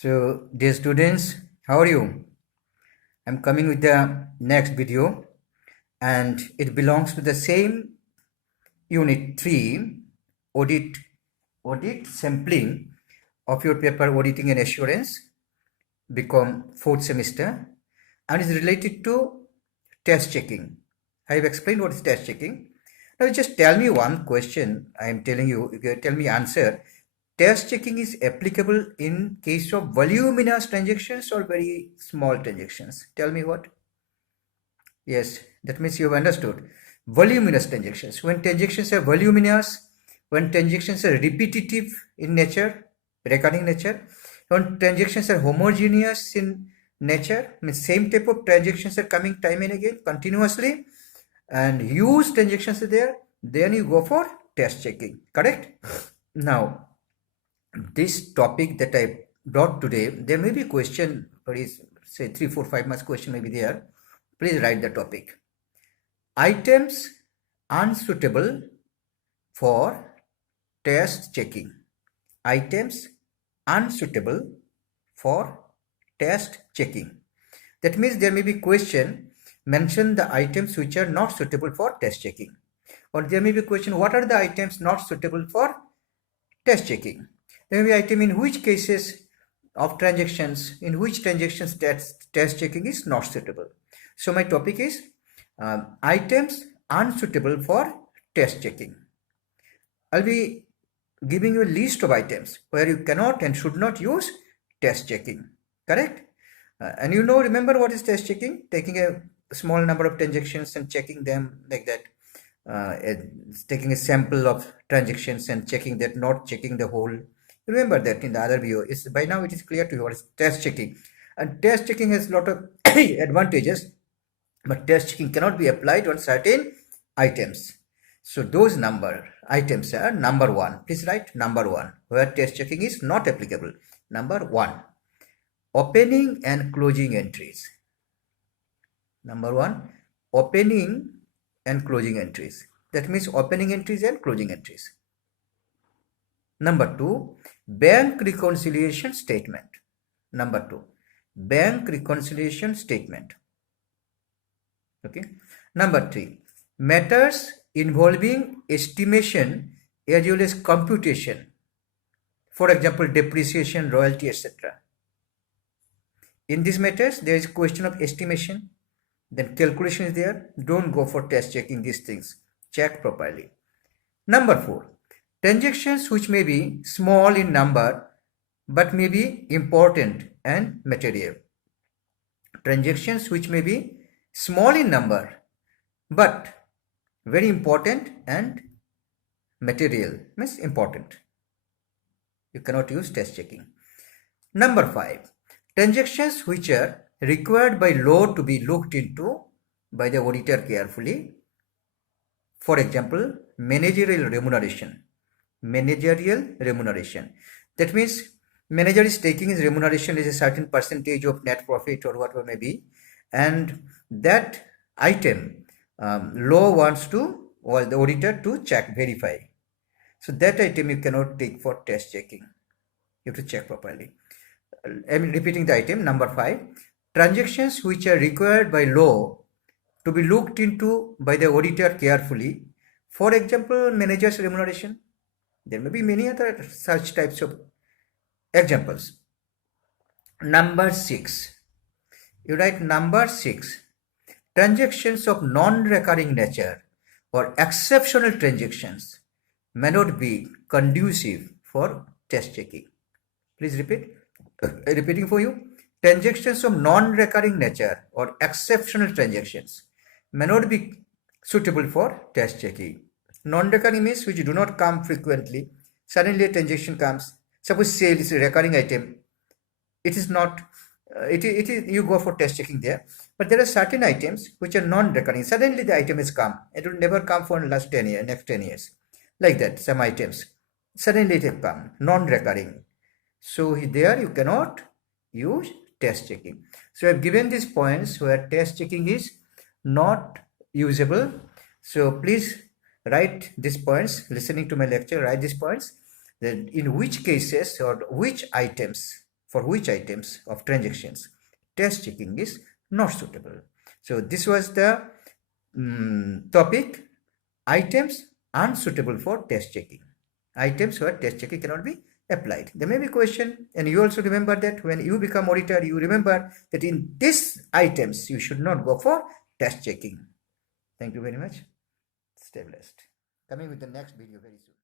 So, dear students, how are you? I'm coming with the next video, and it belongs to the same Unit 3 audit sampling of your paper Auditing and Assurance, become fourth semester, and is related to test checking. I have explained what is test checking. Now, just tell me one question. I am telling you, you can tell me answer. Test checking is applicable in case of voluminous transactions or very small transactions. Tell me what? Yes, that means you have understood. Voluminous transactions. When transactions are voluminous, when transactions are repetitive in nature, recurring nature, when transactions are homogeneous in nature, means same type of transactions are coming time and again continuously, and huge transactions are there, then you go for test checking. Correct? Now, this topic that I brought today, there may be a question, or is say 3, 4, 5 marks question may be there. Please write the topic. Items unsuitable for test checking. Items unsuitable for test checking. That means there may be question, mention the items which are not suitable for test checking. Or there may be question, what are the items not suitable for test checking? There may be item in which cases of transactions, in which transactions test checking is not suitable. So my topic is items unsuitable for test checking. I'll be giving you a list of items where you cannot and should not use test checking. Correct? And you know, remember what is test checking? Taking a small number of transactions and checking them like that. Taking a sample of transactions and checking that, not checking the whole. Remember that in the other video. By now it is clear to you what is test checking. And test checking has a lot of advantages, but test checking cannot be applied on certain items. So those items are number 1. Please write number 1, where test checking is not applicable. Number 1, opening and closing entries. Number 1, opening and closing entries. That means opening entries and closing entries. Number 2, bank reconciliation statement. Number 2, bank reconciliation statement. Okay. Number 3, matters involving estimation as well as computation. For example, depreciation, royalty, etc. In these matters, there is a question of estimation. Then calculation is there. Don't go for test checking these things. Check properly. Number 4, transactions which may be small in number but may be important and material. Transactions which may be small in number but very important and material, means important. You cannot use test checking. Number 5, transactions which are required by law to be looked into by the auditor carefully. For example, managerial remuneration. Managerial remuneration. That means manager is taking his remuneration as a certain percentage of net profit or whatever may be, and that item law wants to, or the auditor to check, verify. So that item you cannot take for test checking. You have to check properly. I'm repeating the item. Number 5, transactions which are required by law to be looked into by the auditor carefully. For example, manager's remuneration. There may be many other such types of examples. Number 6, you write number 6, transactions of non-recurring nature or exceptional transactions may not be conducive for test checking. Please repeat. Repeating for you. Transactions of non-recurring nature or exceptional transactions may not be suitable for test checking. Non-recurring means which do not come frequently. Suddenly a transaction comes. Suppose sale is a recurring item. It is not. It is you go for test checking there. But there are certain items which are non-recurring. Suddenly the item has come. It will never come for the last 10 years, next 10 years. Like that, some items. Suddenly it will come. Non-recurring. So there you cannot use test checking. So I have given these points where test checking is not usable. So please write these points. Listening to my lecture, write these points. Then in which cases or which items for which items of transactions test checking is not suitable. So this was the topic, items unsuitable for test checking. Items where test checking cannot be applied. There may be question, and you also remember that when you become auditor, you remember that in these items you should not go for test checking. Thank you very much. Stay blessed. Coming with the next video very soon.